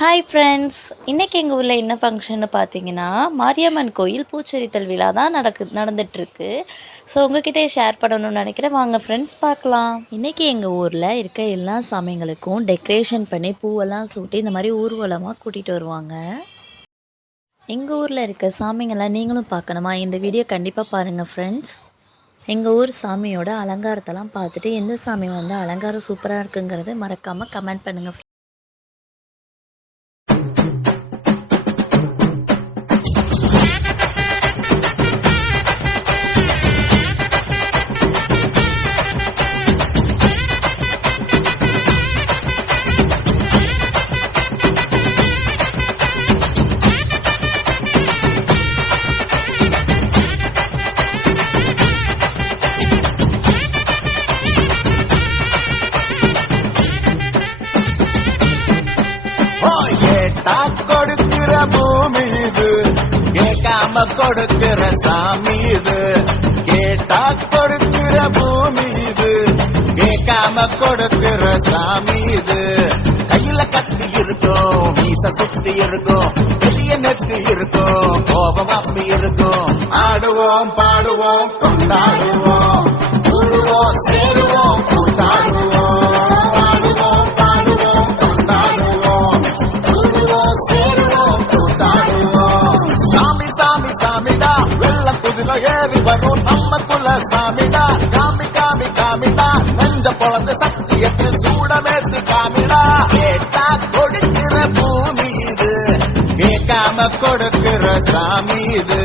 Hi friends, இன்றைக்கி எங்கள் ஊரில் என்ன ஃபங்க்ஷன்னு பார்த்தீங்கன்னா, மாரியம்மன் கோயில் பூச்சொரித்தல் விழா தான் நடந்துகிட்ருக்கு. ஸோ உங்ககிட்டே ஷேர் பண்ணணும்னு நினைக்கிறேன். வாங்க ஃப்ரெண்ட்ஸ் பார்க்கலாம். இன்றைக்கி எங்கள் ஊரில் இருக்க எல்லா சாமிங்களுக்கும் டெக்கரேஷன் பண்ணி பூவெல்லாம் சூட்டி இந்த மாதிரி ஊர்வலமாக கூட்டிகிட்டு வருவாங்க. எங்கள் ஊரில் இருக்க சாமிங்கெல்லாம் நீங்களும் பார்க்கணுமா? இந்த வீடியோ கண்டிப்பாக பாருங்கள் ஃப்ரெண்ட்ஸ். எங்கள் ஊர் சாமியோட அலங்காரத்தெல்லாம் பார்த்துட்டு எந்த சாமி அலங்காரம் சூப்பராக இருக்குங்கிறது மறக்காமல் கமெண்ட் பண்ணுங்கள். கொடுக்கிற பூமி இது, கேட்காம கொடுக்கிற சாமி இது. கேட்டா கொடுக்கிற பூமி இது, கேட்காம கொடுக்கிற சாமி இது. கையில கத்தி இருக்கும், மீச சுத்தி இருக்கும், பெரிய நெத்தி இருக்கும், கோபம் அப்படி இருக்கும். ஆடுவோம் பாடுவோம் கொண்டாடுவோம், கூடுவோம் சேருவோம் கூத்தாடுவோம். ஏறி வரும் நம்ம குல சாமிடா, காமி காமி காமிடா, நெஞ்ச பொழந்த சத்தியத்தை சூடமேற்றி காமிடா. கேட்டா கொடுக்கிற பூமி இது, கேட்காம கொடுக்கிற சாமி இது.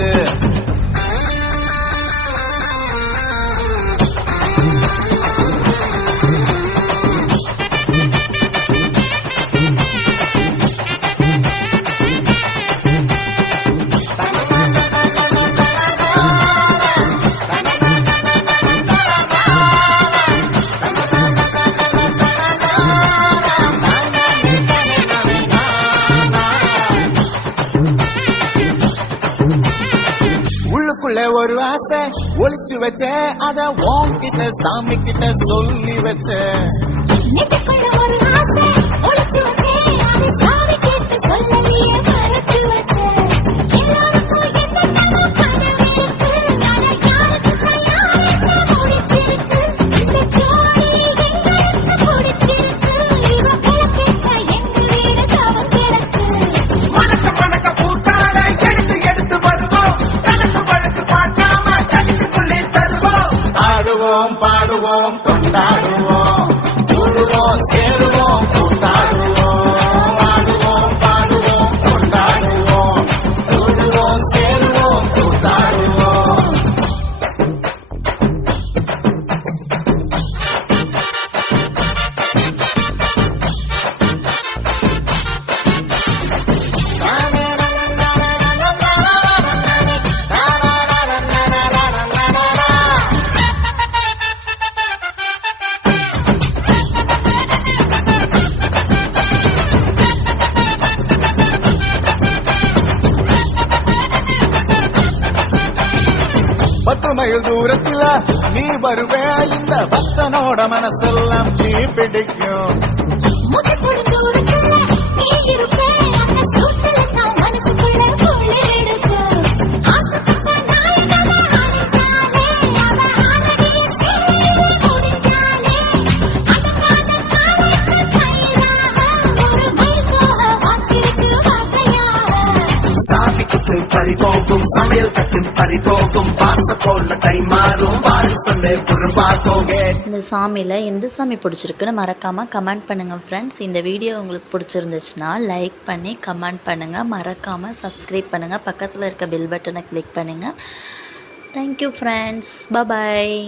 ஒரு ஆசை ஒளிச்சு வச்சேன், அத உன்கிட்ட சாமி கிட்ட சொல்லி வச்சேன். பாடுவோம் கொண்டாடுவோம், கூடுவோம் சேருவோம் கூத்தாடுவோம். ஆடுவோம் பாடுவோம் கொண்டாடுவோம், கூடுவோம் சேருவோம் கூத்தாடுவோம். மைல் தூரத்துல நீ வருவே, இந்த பக்தனோட மனசெல்லாம் தீ பிடிக்கும். சாமிக்கு பறிபோகும், சமையல் கட்டு பறிபோகும், பாச போல கை மாறும், வாரிசு பார்ப்போங்க. இந்த சாமியில எந்த சாமி பிடிச்சிருக்குன்னு மறக்காம கமெண்ட் பண்ணுங்க ஃப்ரெண்ட்ஸ். இந்த வீடியோ உங்களுக்கு பிடிச்சிருந்துச்சுன்னா லைக் பண்ணி கமெண்ட் பண்ணுங்க, மறக்காம சப்ஸ்கிரைப் பண்ணுங்க, பக்கத்தில் இருக்க பெல் பட்டனை கிளிக் பண்ணுங்க. தேங்க்யூ ஃப்ரெண்ட்ஸ், பாய்.